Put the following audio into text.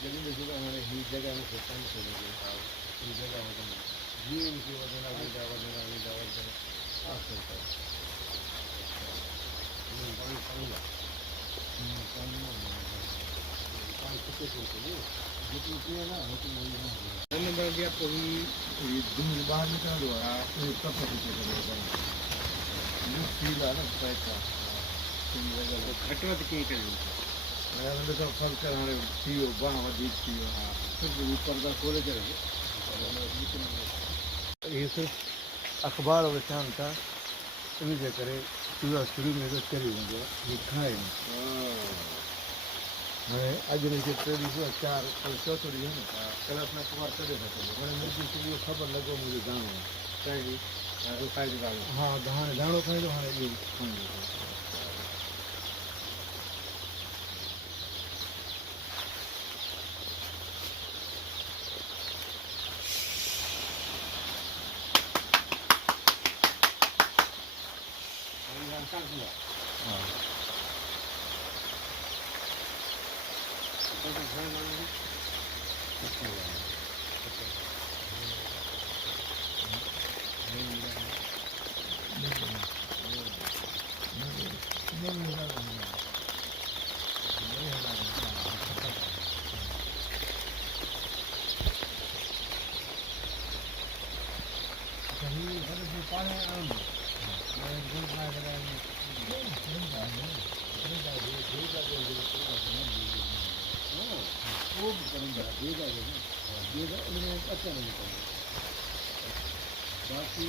जमीन देखो हमारे ही जगह में से पानी चले गए ही जगह वजन ये इनकी वजन आ सकता है पानी पानी पानी कितने चलते हैं जितनी पिए ना उतनी वही ना मैंने बोल दिया कोई दिन बाहर निकल रहा है तो कब पता चलेगा ये फील आ ना पैसा घटवा तो कहीं करेंगे मैंने तो फल कर हमारे पियो बाहर अधिक पियो फिर ऊपर का खोले करेंगे ये सिर्फ अखबार और शाम था इन जे करे पूरा शुरू में तो चली वेंदो ये खाए हाणे अॼु हिनखे टे ॾींहं चारि कल चोथो ॾींहुं आहे न कल्ह असां अख़बार कढे था सघूं हाणे मुंहिंजी सुबुह ख़बर लॻो मुंहिंजो दाणो कंहिंजी हा हाणे दाणो खाईंदो हाणे इहो खाईंदो बाकी